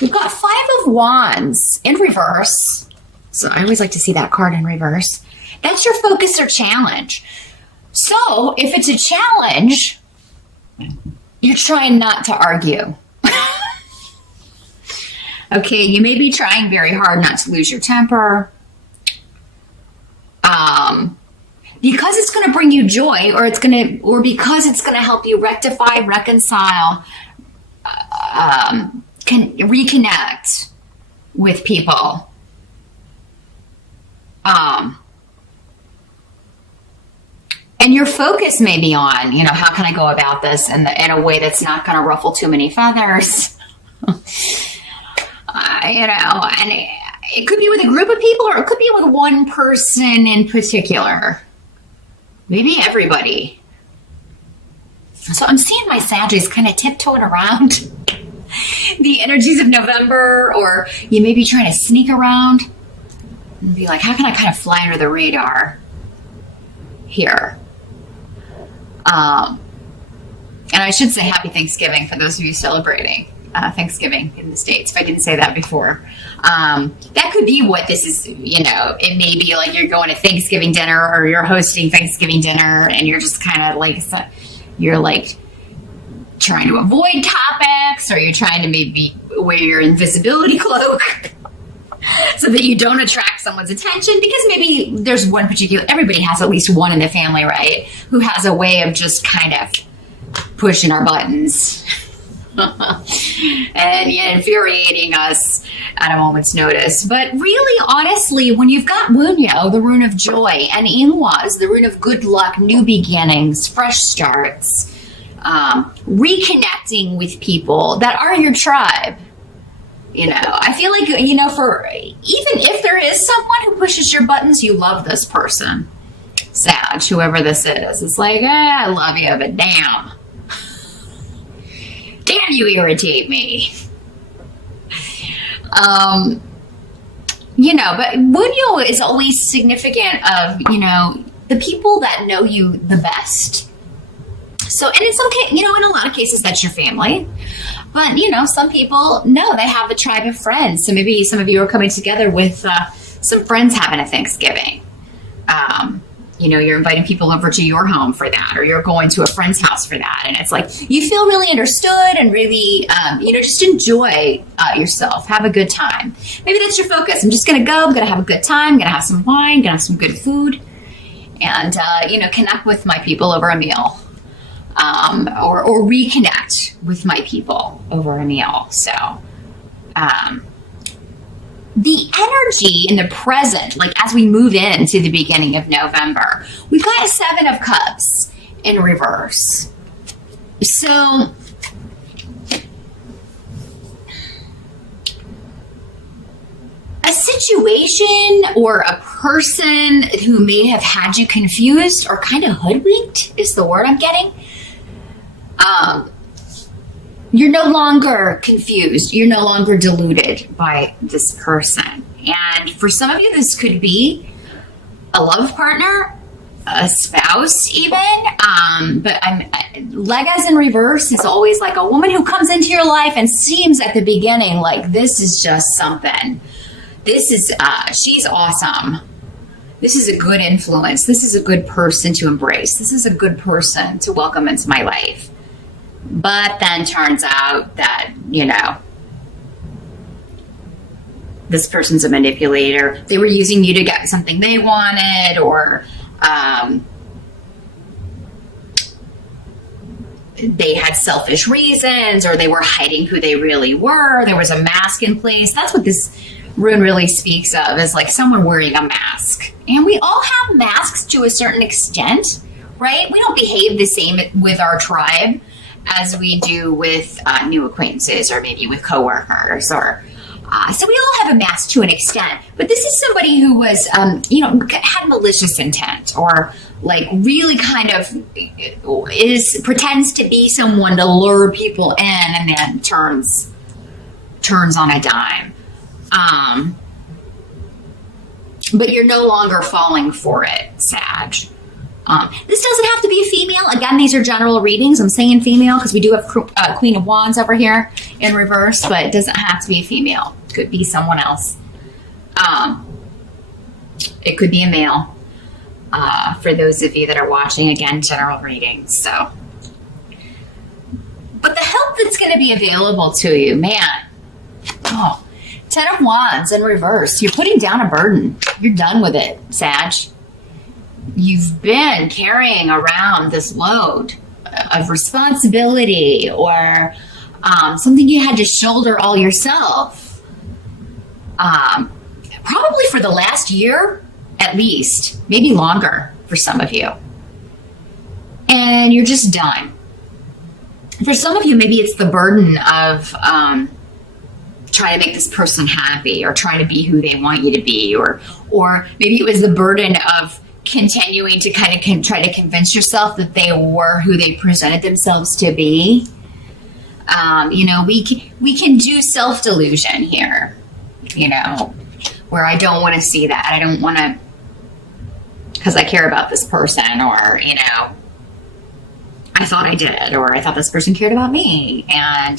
We've got Five of Wands in reverse. So I always like to see that card in reverse. That's your focus or challenge. So if it's a challenge, you're trying not to argue. Okay, you may be trying very hard not to lose your temper. Because it's going to bring you joy, or because it's going to help you rectify, reconcile, can reconnect with people. And your focus may be on, how can I go about this in a way that's not going to ruffle too many feathers? And it could be with a group of people, or it could be with one person in particular. Maybe everybody. So I'm seeing my Sagittarius kind of tiptoeing around the energies of November, or you may be trying to sneak around and be like, how can I kind of fly under the radar here? And I should say happy Thanksgiving for those of you celebrating Thanksgiving in the States, if I didn't say that before. That could be what this is, it may be like you're going to Thanksgiving dinner, or you're hosting Thanksgiving dinner, and you're just kind of like, you're like trying to avoid topics, or you're trying to maybe wear your invisibility cloak so that you don't attract someone's attention, because maybe there's one particular, everybody has at least one in the family, right, who has a way of just kind of pushing our buttons and infuriating us at a moment's notice. But really, honestly, when you've got Wunyo, the rune of joy, and Inwas, the rune of good luck, new beginnings, fresh starts, reconnecting with people that are your tribe, I feel like, for even if there is someone who pushes your buttons, you love this person, Sag, whoever this is. It's like, I love you, but damn, you irritate me. But Wunyo is always significant of, the people that know you the best. So, and it's okay, in a lot of cases that's your family, but some people know they have a tribe of friends. So maybe some of you are coming together with some friends having a Thanksgiving. You're inviting people over to your home for that, or you're going to a friend's house for that. And it's like, you feel really understood and really, just enjoy yourself. Have a good time. Maybe that's your focus. I'm just going to go. I'm going to have a good time. I'm going to have some wine. Going to have some good food. And, connect with my people over a meal. Or reconnect with my people over a meal. So, the energy in the present, like as we move into the beginning of November, we've got a Seven of Cups in reverse. So, a situation or a person who may have had you confused or kind of hoodwinked is the word I'm getting. You're no longer confused. You're no longer deluded by this person. And for some of you, this could be a love partner, a spouse even. But Legas in reverse is always like a woman who comes into your life and seems at the beginning like this is just something. This is, she's awesome. This is a good influence. This is a good person to embrace. This is a good person to welcome into my life. But then turns out that, this person's a manipulator. They were using you to get something they wanted, or they had selfish reasons, or they were hiding who they really were. There was a mask in place. That's what this rune really speaks of, is like someone wearing a mask. And we all have masks to a certain extent, right? We don't behave the same with our tribe as we do with new acquaintances, or maybe with coworkers, or so we all have a mask to an extent. But this is somebody who was, had malicious intent, or like really kind of pretends to be someone to lure people in, and then turns on a dime. But you're no longer falling for it, Sag. This doesn't have to be a female. Again, these are general readings. I'm saying female because we do have Queen of Wands over here in reverse, but it doesn't have to be a female. It could be someone else. It could be a male. For those of you that are watching, again, general readings. So, but the help that's going to be available to you, man. Oh, 10 of Wands in reverse. You're putting down a burden. You're done with it, Sag. You've been carrying around this load of responsibility or something you had to shoulder all yourself. Probably for the last year, at least, maybe longer for some of you. And you're just done. For some of you, maybe it's the burden of trying to make this person happy or trying to be who they want you to be, or maybe it was the burden of continuing to kind of try to convince yourself that they were who they presented themselves to be. We can do self-delusion here, where I don't want to see that. I don't want to, because I care about this person, or, I thought I did, or I thought this person cared about me. And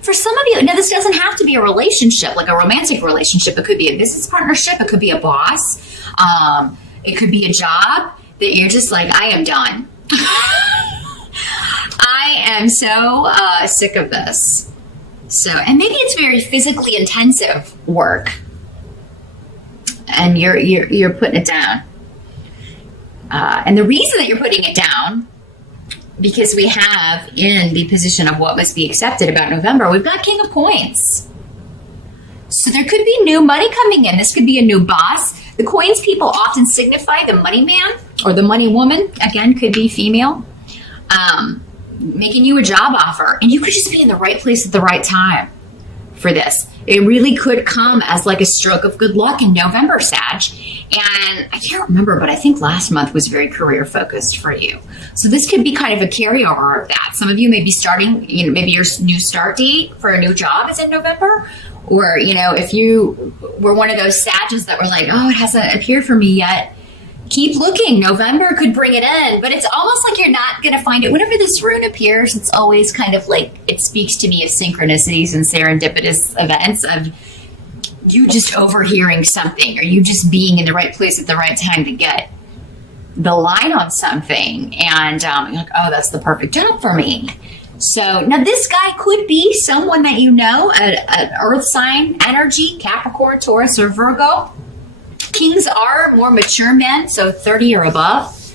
for some of you, now this doesn't have to be a relationship, like a romantic relationship. It could be a business partnership. It could be a boss. It could be a job that you're just like, I am done. I am so sick of this. So, and maybe it's very physically intensive work, and you're putting it down. And the reason that you're putting it down, because we have in the position of what must be accepted about November, we've got King of Coins. So there could be new money coming in. This could be a new boss. The coins people often signify the money man or the money woman. Again, could be female. Making you a job offer. And you could just be in the right place at the right time for this. It really could come as like a stroke of good luck in November, Sag. And I can't remember, but I think last month was very career focused for you. So this could be kind of a carryover of that. Some of you may be starting, maybe your new start date for a new job is in November. Or, if you were one of those Sages that were like, oh, it hasn't appeared for me yet, keep looking. November could bring it in, but it's almost like you're not going to find it. Whenever this rune appears, it's always kind of like, it speaks to me of synchronicities and serendipitous events of you just overhearing something, or you just being in the right place at the right time to get the line on something. And you're like, oh, that's the perfect job for me. So now this guy could be someone that an earth sign energy, Capricorn, Taurus, or Virgo. Kings are more mature men, so 30 or above.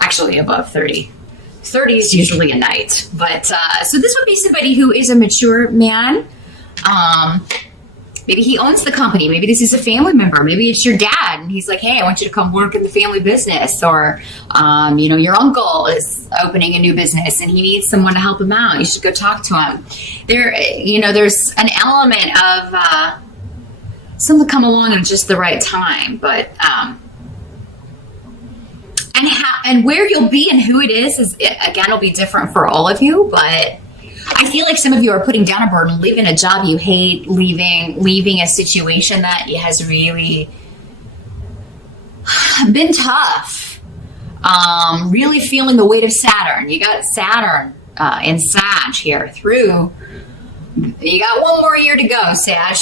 Actually, above 30. 30 is usually a knight. But so this would be somebody who is a mature man. Maybe he owns the company. Maybe this is a family member. Maybe it's your dad, and he's like, hey, I want you to come work in the family business. Or, your uncle is opening a new business, and he needs someone to help him out. You should go talk to him. There's an element of something come along at just the right time. But, and where you'll be and who it is again, will be different for all of you. But I feel like some of you are putting down a burden, leaving a job you hate, leaving a situation that has really been tough. Really feeling the weight of Saturn. You got Saturn in Sag here through. You got one more year to go, Sag.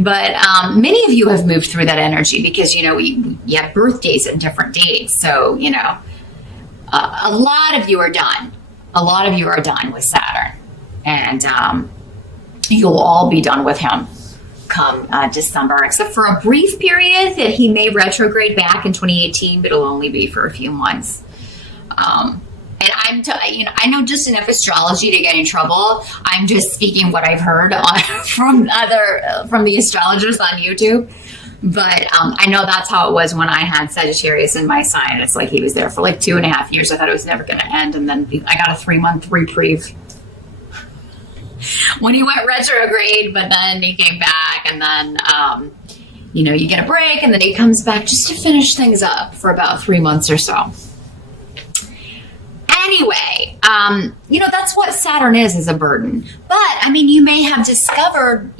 But many of you have moved through that energy because, you have birthdays at different dates. So, a lot of you are done. A lot of you are done with Saturn, and you'll all be done with him come December, except for a brief period that he may retrograde back in 2018, but it'll only be for a few months. And I know just enough astrology to get in trouble. I'm just speaking what I've heard from the astrologers on YouTube. But I know that's how it was when I had Sagittarius in my sign. It's like he was there for like 2.5 years. I thought it was never going to end. And then I got a 3-month reprieve when he went retrograde, but then he came back, and then, you get a break, and then he comes back just to finish things up for about 3 months or so. Anyway, that's what Saturn is a burden. But, you may have discovered,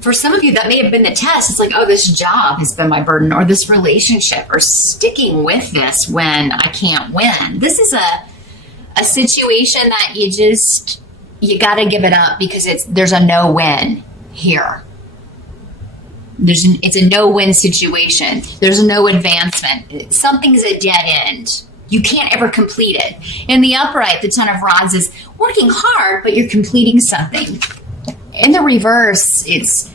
For some of you, that may have been the test. It's like, oh, this job has been my burden, or this relationship, or sticking with this when I can't win. This is a situation that you got to give it up, because there's a no-win here. It's a no-win situation. There's no advancement. Something's a dead end. You can't ever complete it. In the upright, the Ten of Rods is working hard, but you're completing something. In the reverse, it's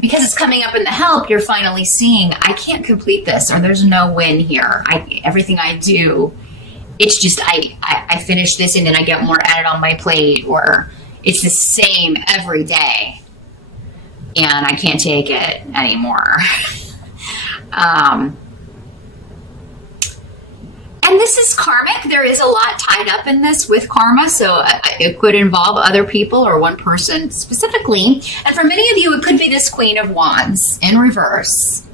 because it's coming up in the help, you're finally seeing, I can't complete this, or there's no win here. Everything I do, it's just, I finish this and then I get more added on my plate, or it's the same every day and I can't take it anymore. And this is karmic. There is a lot tied up in this with karma, so it could involve other people or one person specifically. And for many of you, it could be this Queen of Wands in reverse.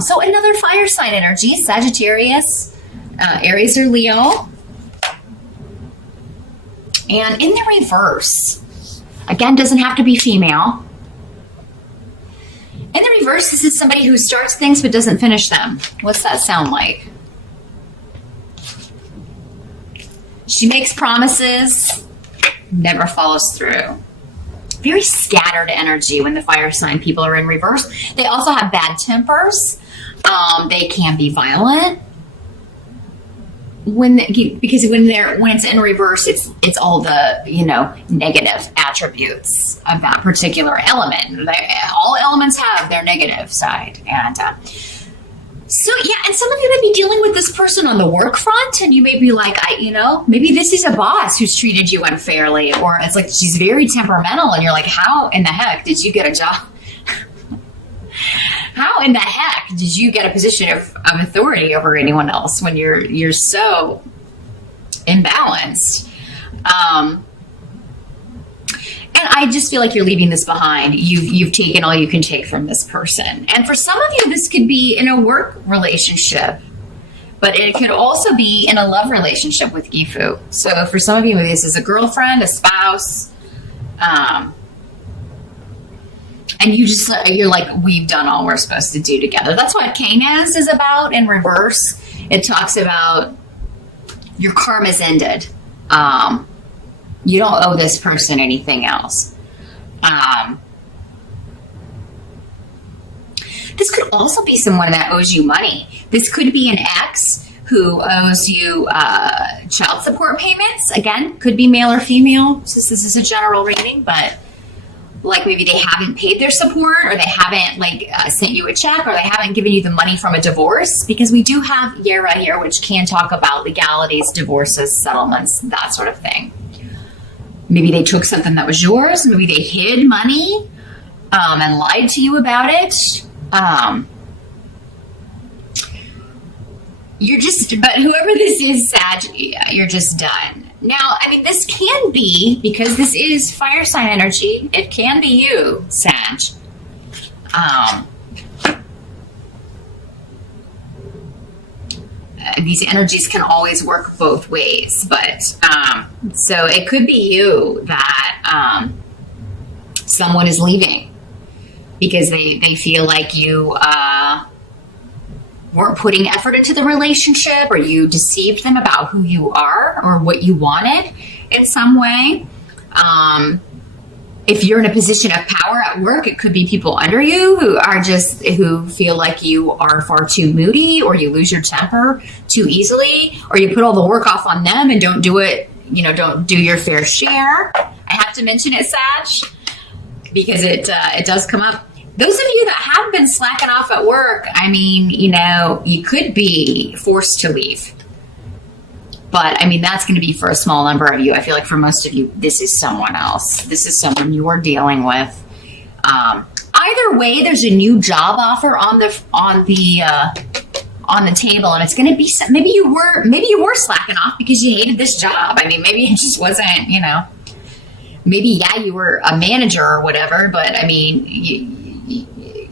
So another fire sign energy, Sagittarius, Aries or Leo. And in the reverse, again, doesn't have to be female. In the reverse, this is somebody who starts things but doesn't finish them. What's that sound like? She makes promises, never follows through. Very scattered energy when the fire sign people are in reverse. They also have bad tempers. They can be violent. Because when it's in reverse, it's all the negative attributes of that particular element. All elements have their negative side, and so yeah. And some of you may be dealing with this person on the work front, and you may be like, maybe this is a boss who's treated you unfairly, or it's like she's very temperamental, and you're like, how in the heck did you get a job? How in the heck did you get a position of authority over anyone else when you're so imbalanced? And I just feel like you're leaving this behind. You've taken all you can take from this person. And for some of you, this could be in a work relationship, but it could also be in a love relationship with Gifu. So for some of you, maybe this is a girlfriend, a spouse, and you're like, we've done all we're supposed to do together. That's what Canes is about in reverse. It talks about your karma's ended. You don't owe this person anything else. This could also be someone that owes you money. This could be an ex who owes you child support payments. Again, could be male or female, since this is a general reading, but like maybe they haven't paid their support, or they haven't sent you a check, or they haven't given you the money from a divorce, because we do have Yera here, which can talk about legalities, divorces, settlements, that sort of thing. Maybe they took something that was yours. Maybe they hid money and lied to you about it. But whoever this is, Sag, you're just done. Now, this can be, because this is fire sign energy, it can be you, Sag. These energies can always work both ways, but so it could be you that someone is leaving because they feel like you weren't putting effort into the relationship, or you deceived them about who you are or what you wanted in some way. If you're in a position of power at work, it could be people under you who feel like you are far too moody, or you lose your temper too easily, or you put all the work off on them and don't do it, don't do your fair share. I have to mention it, Sag, because it does come up. Those of you that have been slacking off at work, you could be forced to leave. But, that's going to be for a small number of you. I feel like for most of you, this is someone else. This is someone you're dealing with. Either way, there's a new job offer on the table, and it's going to be maybe you were slacking off because you hated this job. Maybe it just wasn't, maybe you were a manager or whatever, but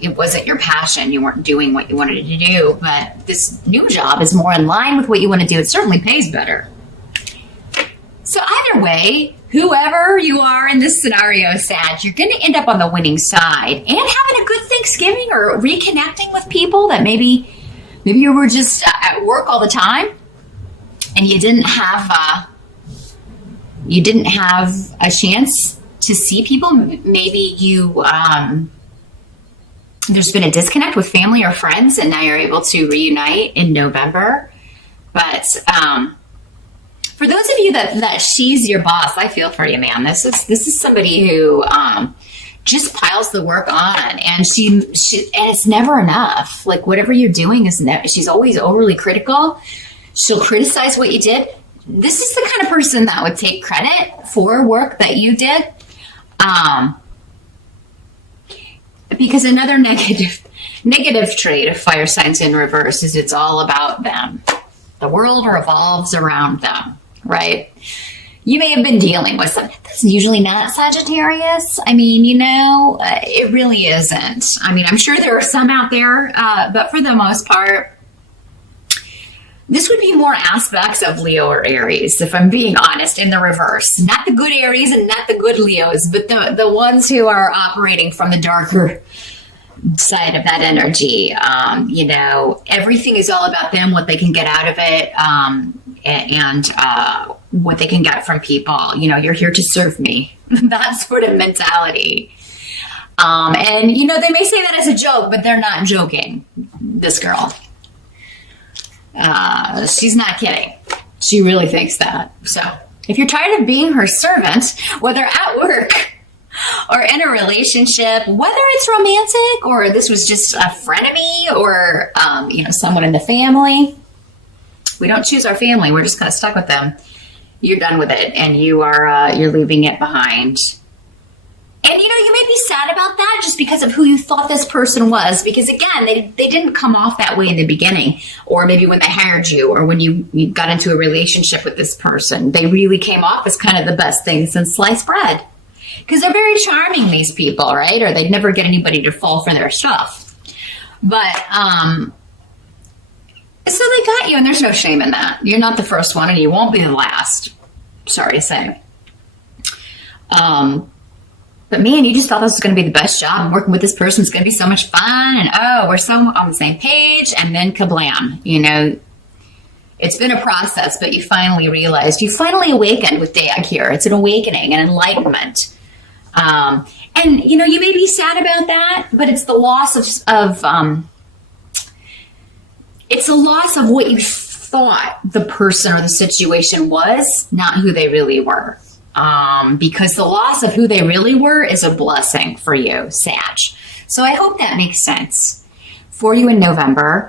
it wasn't your passion. You weren't doing what you wanted to do, but this new job is more in line with what you want to do. It certainly pays better. So either way, whoever you are in this scenario, Sag, you're going to end up on the winning side and having a good Thanksgiving or reconnecting with people that maybe you were just at work all the time and you didn't have a chance to see people. Maybe you there's been a disconnect with family or friends, and now you're able to reunite in November. But for those of you that she's your boss, I feel for you, man. This is somebody who just piles the work on, and she and it's never enough. Like whatever you're doing is she's always overly critical. She'll criticize what you did. This is the kind of person that would take credit for work that you did. Because another negative trait of fire signs in reverse is it's all about them. The world revolves around them, right? You may have been dealing with some. That's usually not Sagittarius. I mean, it really isn't. I mean, I'm sure there are some out there, but for the most part, this would be more aspects of Leo or Aries, if I'm being honest, in the reverse. Not the good Aries and not the good Leos, but the ones who are operating from the darker side of that energy. Everything is all about them, what they can get out of it, and what they can get from people. You're here to serve me. That sort of mentality. And they may say that as a joke, but they're not joking. This girl. She's not kidding. She really thinks that. So if you're tired of being her servant, whether at work or in a relationship, whether it's romantic or this was just a frenemy or, someone in the family, we don't choose our family. We're just kind of stuck with them. You're done with it and you're leaving it behind. And, you may be sad about that just because of who you thought this person was. Because, again, they didn't come off that way in the beginning. Or maybe when they hired you or when you got into a relationship with this person. They really came off as kind of the best thing since sliced bread. Because they're very charming, these people, right? Or they'd never get anybody to fall for their stuff. But, so they got you, and there's no shame in that. You're not the first one, and you won't be the last. Sorry to say. But man, you just thought this was going to be the best job. And working with this person is going to be so much fun. And we're so on the same page. And then kablam, it's been a process, but you finally realized, you finally awakened with Dag here. It's an awakening, an enlightenment. And you may be sad about that, but it's the loss it's a loss of what you thought the person or the situation was, not who they really were. Because the loss of who they really were is a blessing for you, Sag. So I hope that makes sense for you in November.